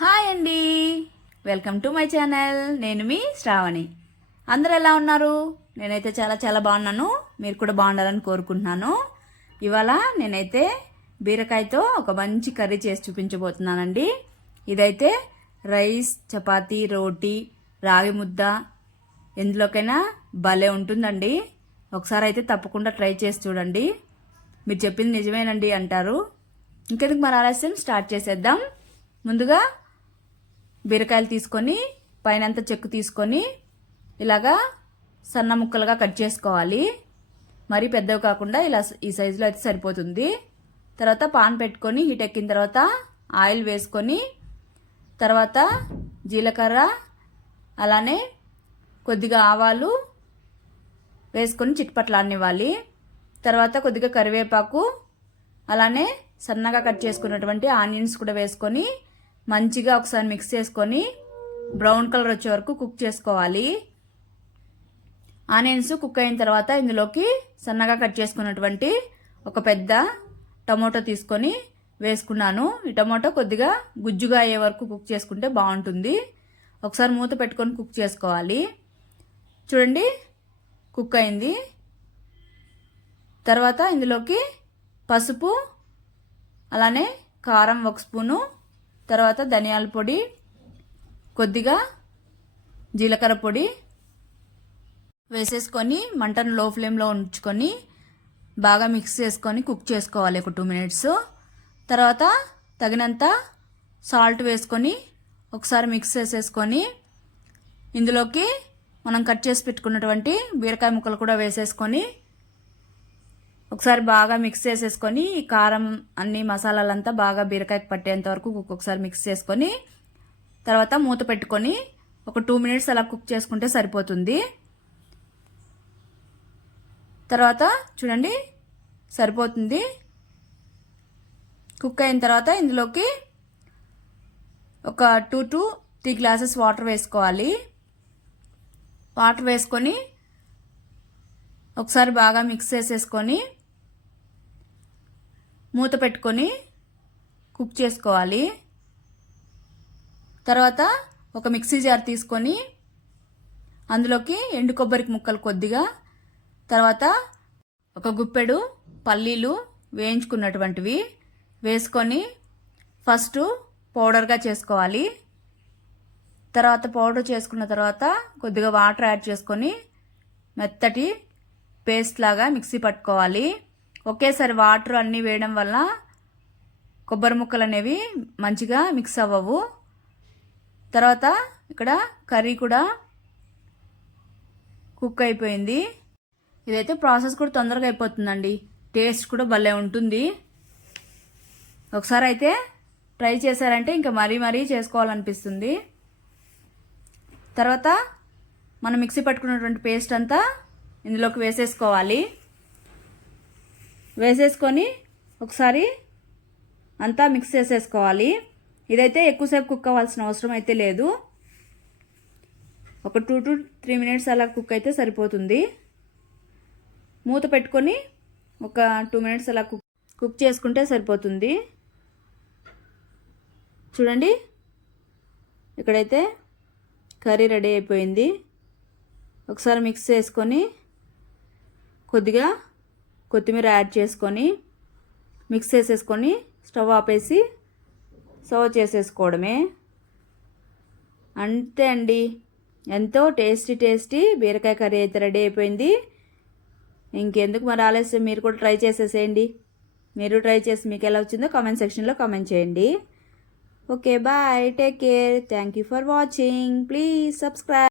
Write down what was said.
Hi అండి, welcome to my channel. నేను మీ శ్రావణి. అందరూ ఎలా ఉన్నారు? నేనైతే చాలా చాలా బాగున్నాను. మీరు కూడా బాగుండాలని కోరుకుంటున్నాను. ఇవాళ నేనైతే బీరకాయతో ఒక మంచి కర్రీ చేసి చూపించబోతున్నానండి. ఇదైతే రైస్, చపాతీ, రోటీ, రాగి ముద్ద ఎందులోకైనా భలే ఉంటుందండి. ఒకసారి అయితే తప్పకుండా ట్రై చేసి చూడండి. మీరు చెప్పింది నిజమేనండి అంటారు. ఇంకెందుకు మరి ఆలస్యం, స్టార్ట్ చేసేద్దాం. ముందుగా బీరకాయలు తీసుకొని పైనంతా చెక్కు తీసుకొని ఇలాగా సన్న ముక్కలుగా కట్ చేసుకోవాలి. మరీ పెద్దవి కాకుండా ఇలా ఈ సైజులో అయితే సరిపోతుంది. తర్వాత పాన్ పెట్టుకొని హీట్ ఎక్కిన తర్వాత ఆయిల్ వేసుకొని తర్వాత జీలకర్ర అలానే కొద్దిగా ఆవాలు వేసుకొని చిట్పట్లాడనివ్వాలి. తర్వాత కొద్దిగా కరివేపాకు అలానే సన్నగా కట్ చేసుకున్నటువంటి ఆనియన్స్ కూడా వేసుకొని మంచిగా ఒకసారి మిక్స్ చేసుకొని బ్రౌన్ కలర్ వచ్చే వరకు కుక్ చేసుకోవాలి. ఆనియన్స్ కుక్ అయిన తర్వాత ఇందులోకి సన్నగా కట్ చేసుకున్నటువంటి ఒక పెద్ద టమోటో తీసుకొని వేసుకున్నాను. ఈ టమోటో కొద్దిగా గుజ్జుగా అయ్యే వరకు కుక్ చేసుకుంటే బాగుంటుంది. ఒకసారి మూత పెట్టుకొని కుక్ చేసుకోవాలి. చూడండి, కుక్ అయింది. తర్వాత ఇందులోకి పసుపు అలానే కారం 1 స్పూను, తర్వాత ధనియాల పొడి, కొద్దిగా జీలకర్ర పొడి వేసేసుకొని మంటను లో ఫ్లేమ్లో ఉంచుకొని బాగా మిక్స్ చేసుకొని కుక్ చేసుకోవాలి ఒక 2 మినిట్స్. తర్వాత తగినంత సాల్ట్ వేసుకొని ఒకసారి మిక్స్ చేసేసుకొని ఇందులోకి మనం కట్ చేసి పెట్టుకున్నటువంటి బీరకాయ ముక్కలు కూడా వేసేసుకొని ఒకసారి బాగా మిక్స్ చేసేసుకొని ఈ కారం అన్ని మసాలాలంతా బాగా బీరకాయకి పట్టేంత వరకు ఒకసారి మిక్స్ చేసుకొని తర్వాత మూత పెట్టుకొని ఒక 2 మినిట్స్ అలా కుక్ చేసుకుంటే సరిపోతుంది. తర్వాత చూడండి, సరిపోతుంది. కుక్ అయిన తర్వాత ఇందులోకి ఒక 2 to 3 గ్లాసెస్ వాటర్ వేసుకోవాలి. వాటర్ వేసుకొని ఒకసారి బాగా మిక్స్ చేసేసుకొని మూత పెట్టుకొని కుక్ చేసుకోవాలి. తర్వాత ఒక మిక్సీ జార్ తీసుకొని అందులోకి ఎండు కొబ్బరి ముక్కలు కొద్దిగా, తర్వాత ఒక గుప్పెడు పల్లీలు వేయించుకున్నటువంటివి వేసుకొని ఫస్ట్ పౌడర్గా చేసుకోవాలి. తర్వాత పౌడర్ చేసుకున్న తర్వాత కొద్దిగా వాటర్ యాడ్ చేసుకొని మెత్తటి పేస్ట్ లాగా మిక్సీ పట్టుకోవాలి. ఒకేసారి వాటర్ అన్నీ వేయడం వల్ల కొబ్బరి ముక్కలు అనేవి మంచిగా మిక్స్ అవ్వవు. తర్వాత ఇక్కడ కర్రీ కూడా కుక్ అయిపోయింది. ఇదైతే ప్రాసెస్ కూడా తొందరగా అయిపోతుందండి. టేస్ట్ కూడా భలే ఉంటుంది. ఒకసారి అయితే ట్రై చేశారంటే ఇంకా మరీ చేసుకోవాలనిపిస్తుంది. తర్వాత మనం మిక్సీ పట్టుకున్నటువంటి పేస్ట్ అంతా ఇందులోకి వేసేసుకోవాలి. వేసేసుకొని ఒకసారి అంతా మిక్స్ చేసేసుకోవాలి. ఇదైతే ఎక్కువసేపు కుక్ అవ్వాల్సిన అవసరం అయితే లేదు. ఒక 2 to 3 మినిట్స్ అలా కుక్ అయితే సరిపోతుంది. మూత పెట్టుకొని ఒక 2 మినిట్స్ అలా కుక్ చేసుకుంటే సరిపోతుంది. చూడండి, ఇక్కడైతే కర్రీ రెడీ అయిపోయింది. ఒకసారి మిక్స్ చేసుకొని కొద్దిగా కొత్తిమీర యాడ్ చేసుకొని మిక్స్ చేసేసుకొని స్టవ్ ఆపేసి సర్వ్ చేసేసుకోవడమే. అంతే అండి, ఎంతో టేస్టీ బీరకాయ కర్రీ అయితే రెడీ అయిపోయింది. ఇంకెందుకు మరి ఆలస్యం, మీరు కూడా ట్రై చేసేసేయండి. మీరు ట్రై చేసి మీకు ఎలా వచ్చిందో కామెంట్ సెక్షన్లో కామెంట్ చేయండి. Okay, bye, take care, thank you for watching, please subscribe.